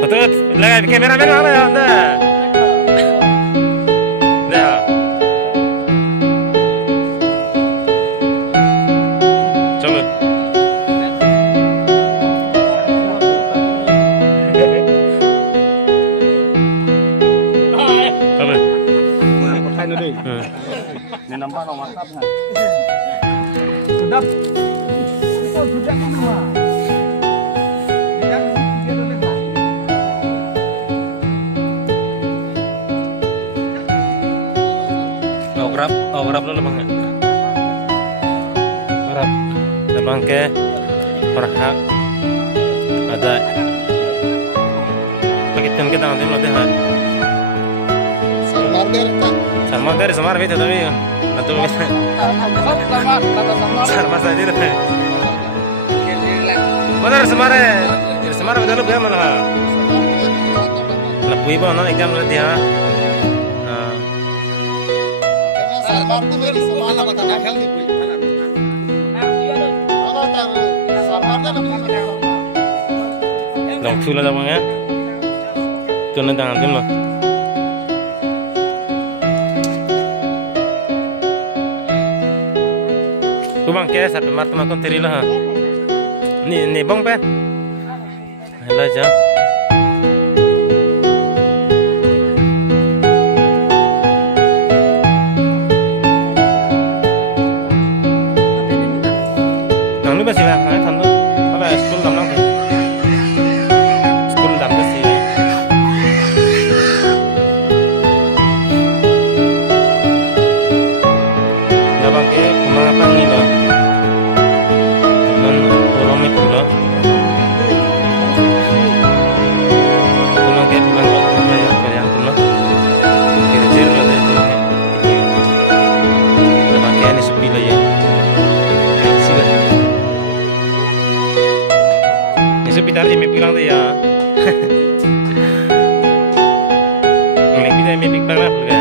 Betul, lagi kameramen mana ya anda? Ya. Coba. Coba. Ini nampak nomor mantap kan? Sudah. Itu sudah semua. Grab dulu bang. Grab, bang ke perhak ada paketan kita nanti nanti ha. Salman dari Samar itu tapi nanti Samar saja itu. Benar Samar betul ya malah. Lebih bang non exam nanti ha. Long chula dah bang ya. Tuh tangan tu loh. Tu bang ke sampai mata makan teri lah. Ni bang pe. Hello aja. Nang ni masih lah, nang thandu. Kalau school dalam tu. School dalam tu sih. Dah bang ke kumang apa ni lah. Dan orang itu lah. Kumang ke bulan apa ya kerja tu lah. Kerja lah dia tu lah. Dah bang ke ni sepi lah ya. Itu bitar di mimpi lang ya. Mimpi dah mimpi bang lah pula.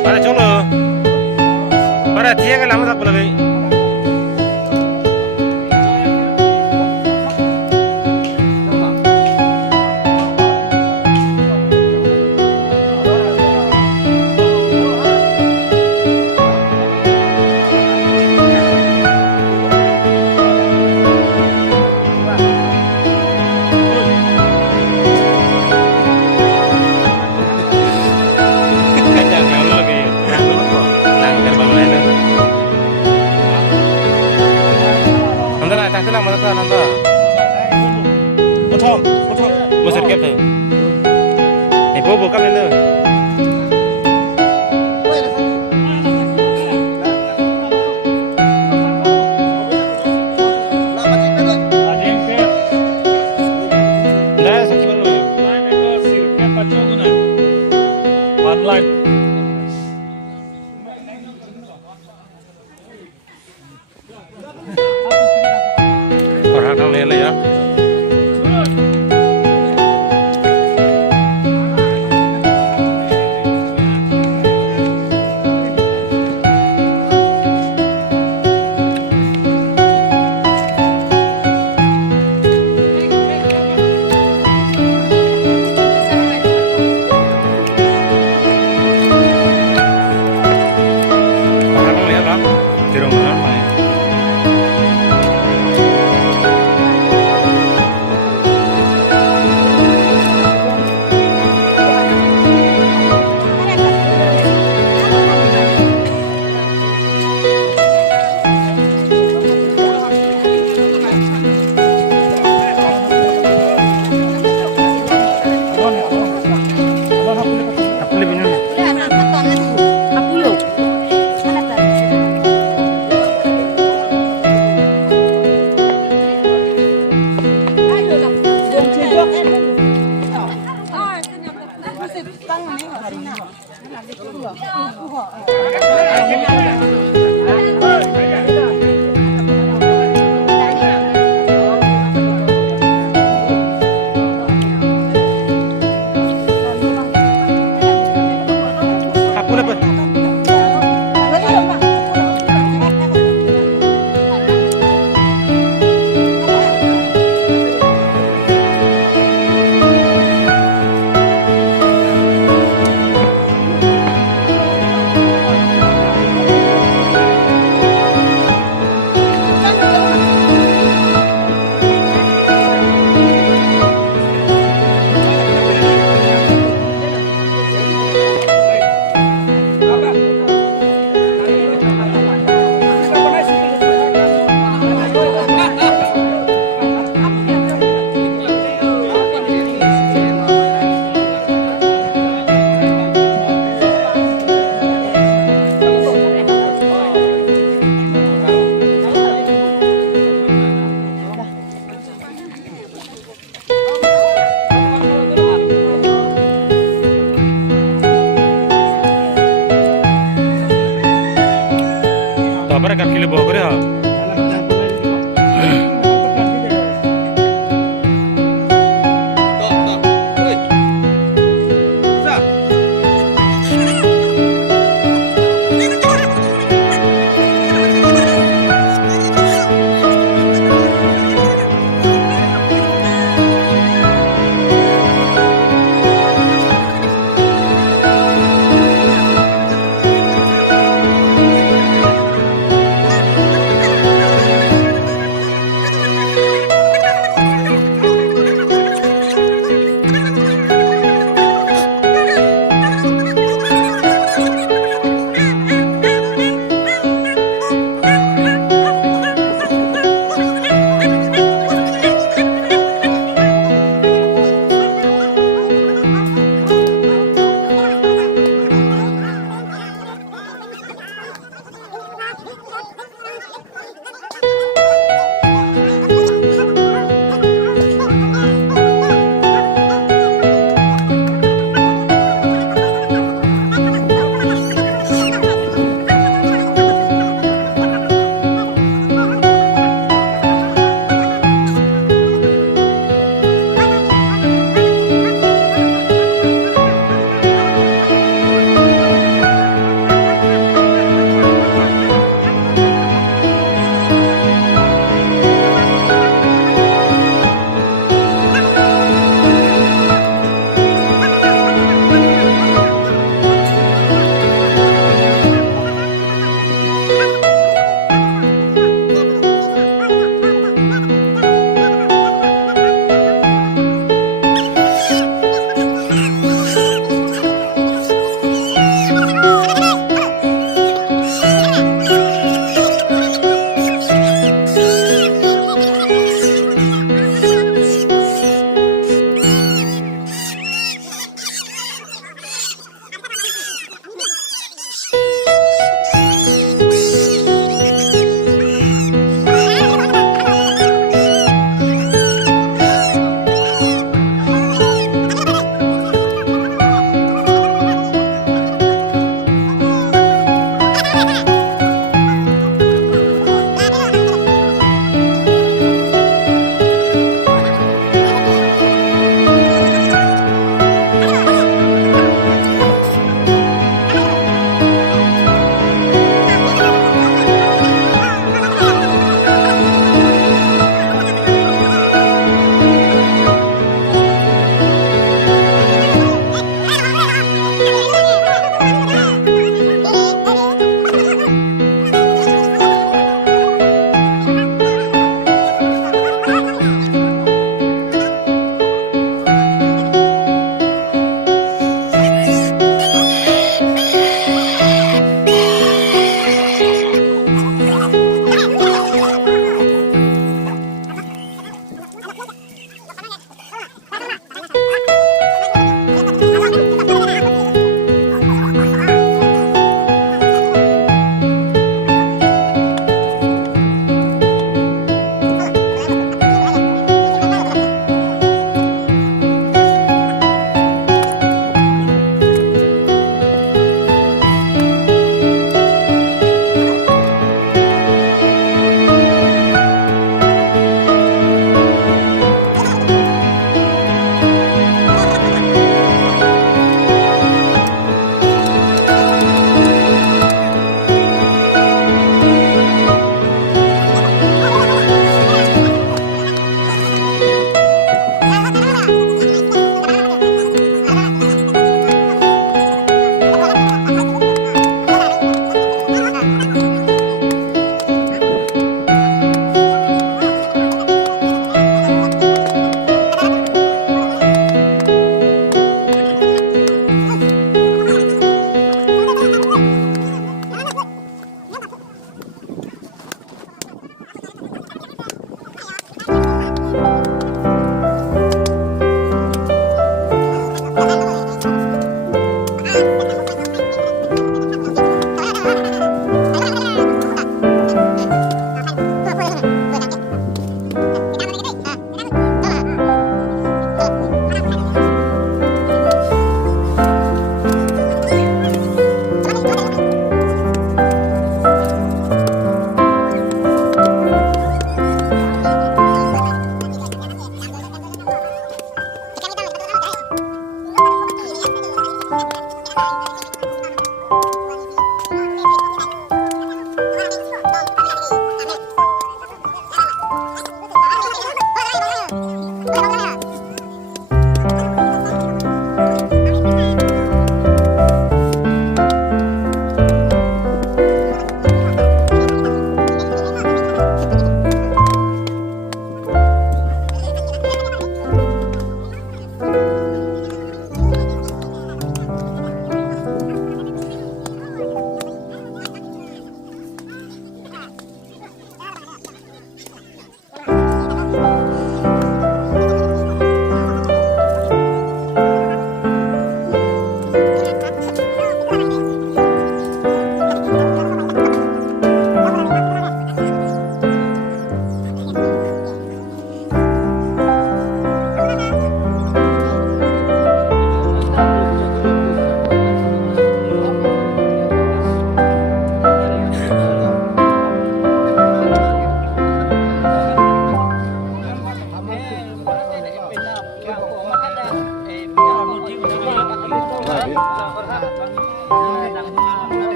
Para cholo, para tiga lama tak boleh. Lang mana tu nanda? Betul. Masuk ke tu? Ibu buka pintu. Dah sakit baru. Online. Perhatian lele ya. Perhatian lele lah. Di rumah main. bara kar kilo bawa kore ha.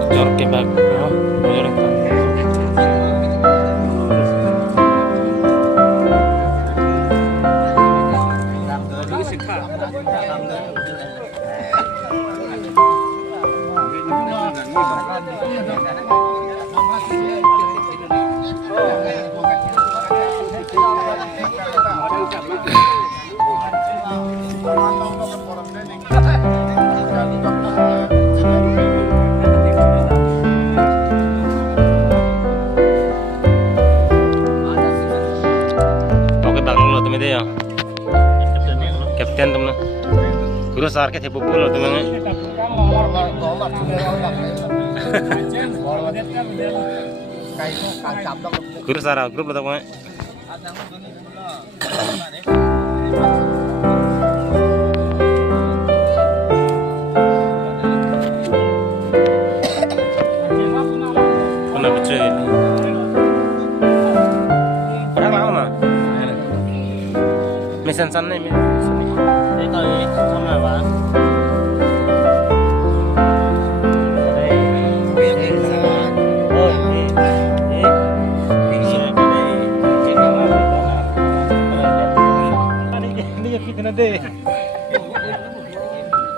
Bocor ke bag. Oh, bocor. Oke, bag lo tuh ya. Kapten tuh na. Guru sar ke tepu lo tuh mana? Guru sar grup lo tuh mana? Kuna bicara ini. Orang lama mah. Mesin sana ini. Ini sama apa?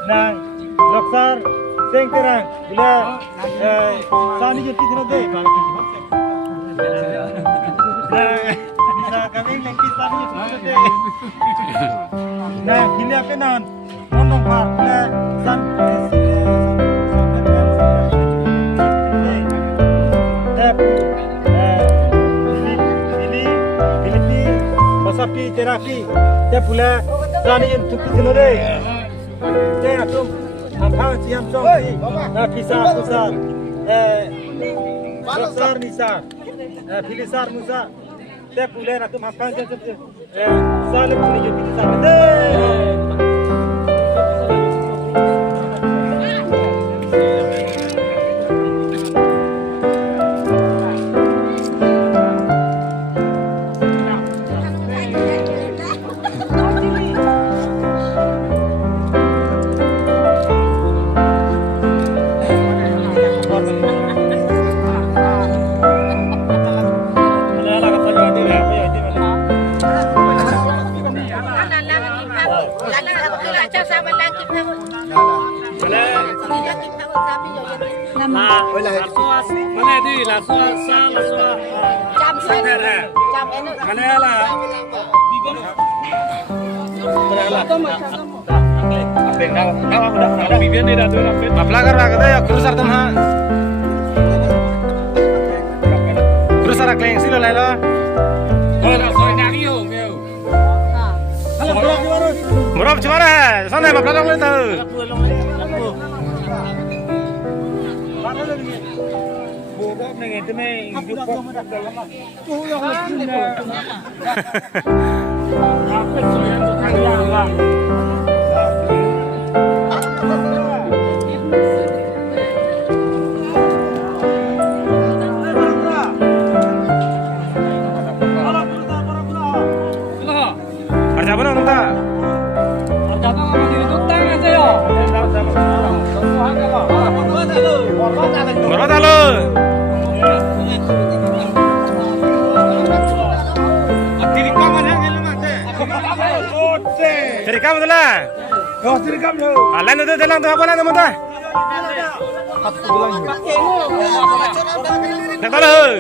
Nang, Loksar, Sengkerang, bila sani jadi kena deh. Bisa kami lagi sani jadi deh. Nah, gini apa non? Ngomong pak, nah, san. Pasapi terapi, dia pula sani untuk kena deh. Dia tu, apa siam song, pisah pusar, Loksar Nisa, Filisar Musa, dia pula nak tu apa saja, salim punya jadi sana deh. Mana di la soa sa la soa Jam sana. Jam enak. mana la udah bibir dia dah tu nak Mapelagar lah kata ya guru sar tuh mah. Guru sar keleng silo lah lo. oh nak soa nyari yo meu Murab cemara, sana mapelagar lo tu. Bobok ni itu ni hidup tu yang apa soa yang tu kalian lah Kerja apa nong tak? Berapa lo? Dirikam tu lah. Oh, dirikam tu. Alan tu dalam tu apa lah tu muda? Tak tahu.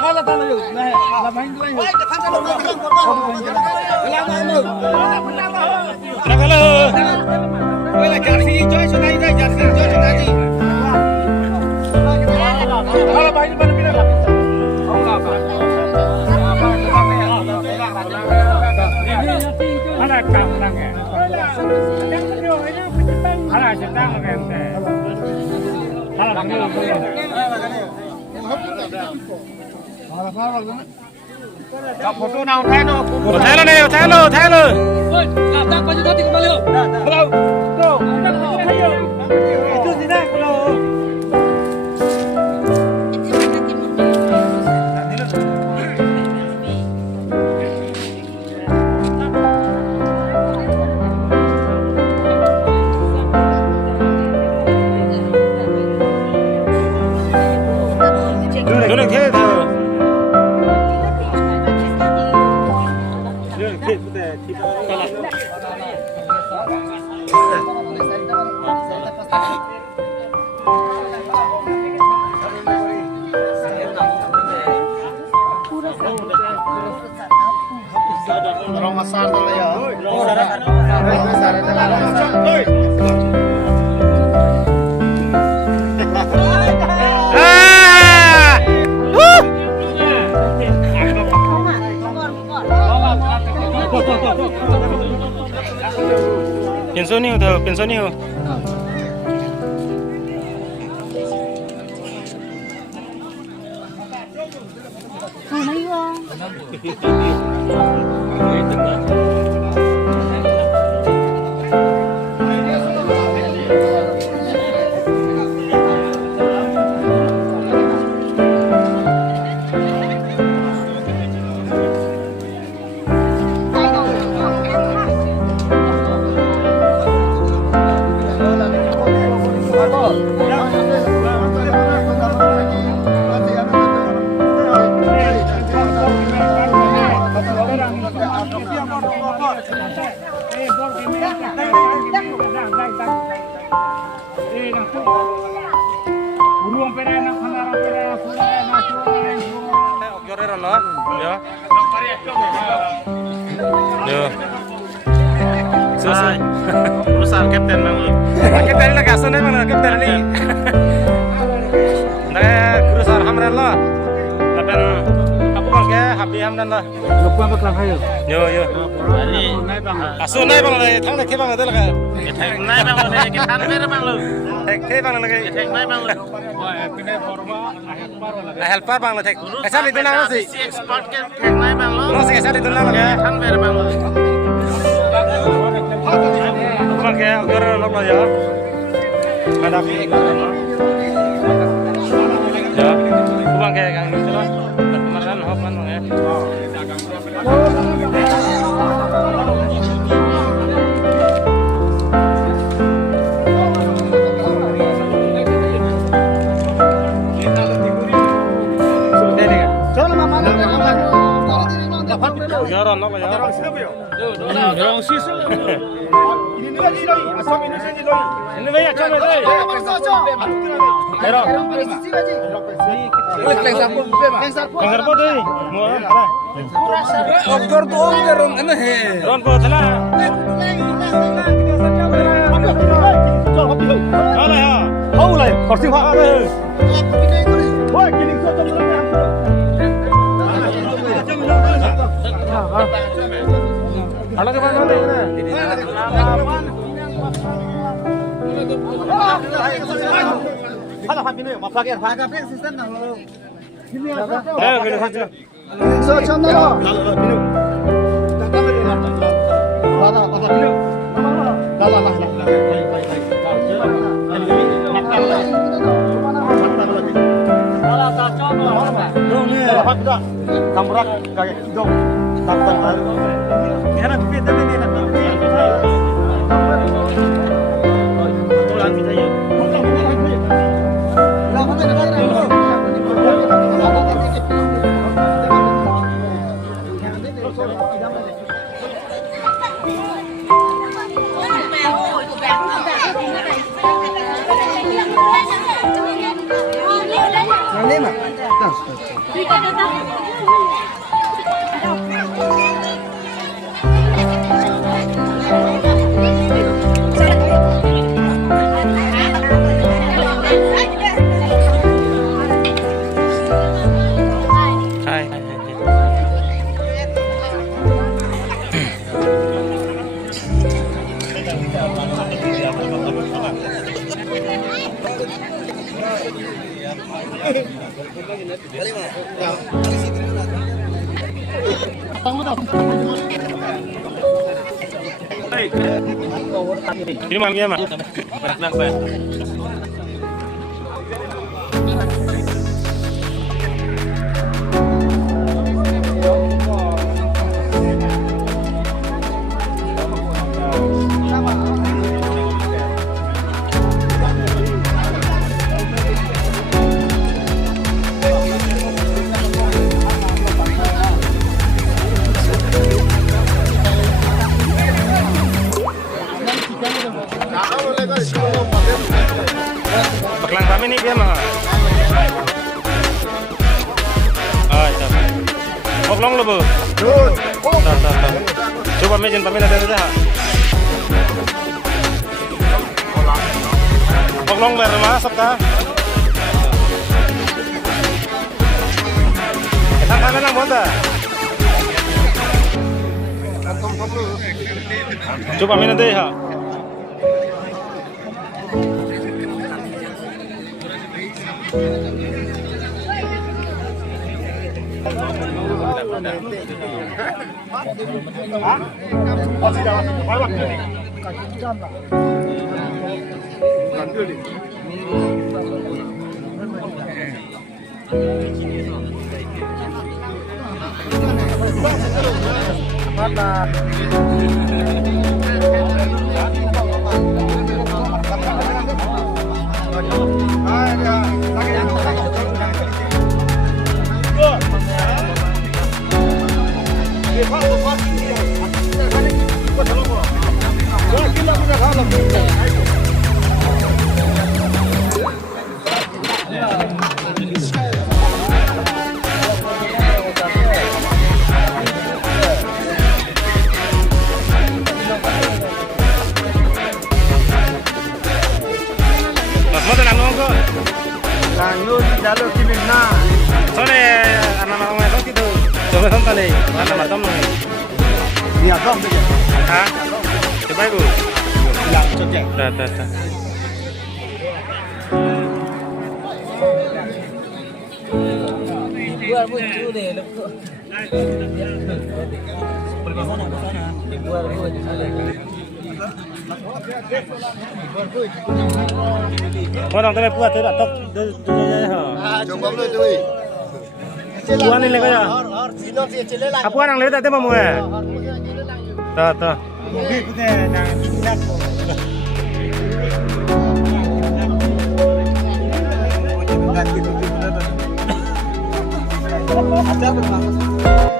Kalau tak lalu, lah main tu lain. Tak kalau. Boleh jadi joy sunai dah, jadi joy sunai. Kalau main mana bila? ada kampung ya ada cetang kan ada Chụp photo nào thay nó. Thay lên này, thay lên. Ôi, làm ta có gì đó thì có bao nhiêu? Hello. Itu sini kalau Được thế thôi. Pensioniu. Perusahaan kapten bang lu. Kapten lagi asal nih bang, kapten ini. Nah, perusahaan hamran lah. Kapten apa bang ke? Happy hamran lah. lupa bakal kayu. Yo. Asu nih bang, thang lagi bang itu lagi. Thang naik bang lu, kita hampir bang lu. Thang bang lagi. Thang naik bang lu. Helper bang lu thang. Asal itu nama sih. Expert ke thang naik bang lu. Nasi asal itu nama lagi. Hampir bang lu. Bang ke, agar log lah ya. Ada apa? Ya, bang ke, kang itu lah. Kemarin hop kan bang ya. Jaran log ya. Orang sisi. Ini banyak coba tu. Dengar apa tu? Mau apa? Oktor tu orang mana he? Ron po thala. Ala ya. Hau lại, còn sinh hoạt đây. Ôi, cái này cho tôi làm. Ala ke mana ni? Ada apa ini? Mau pakai apa? Pakai sistem dah. Ini apa? Gini saja. So channel lah. Ini. Ada ini. Kamera kayak hidung tantang baru. Ini ada bibit tapi ini ada. Pulang kita ya. Ini mamanya mah. Berenang Pak. Baklang kami nih dia mah. Ah, coba. Baklong lo bu. Coba mejen pamit ada dah. Baklong ber masuk ta. Kita kami nang bonda. Coba mejen deh ha. Mau tenang nongko. Lanjut jalur Cimina. Sore anak-anak ngomong itu gitu. Coba tonton nih, anak matam nih. Iya, dong saja. Hah? Coba ibu. Yang cocok. Dah. Buat lucu deh, lu. Buat lucu. Orang tu puas tu dah tok tu ha. Coba dulu tu. Puan ni lega ya. Apa orang lele tak temu eh? Ta. Mungkin kita nak nak. Ada apa?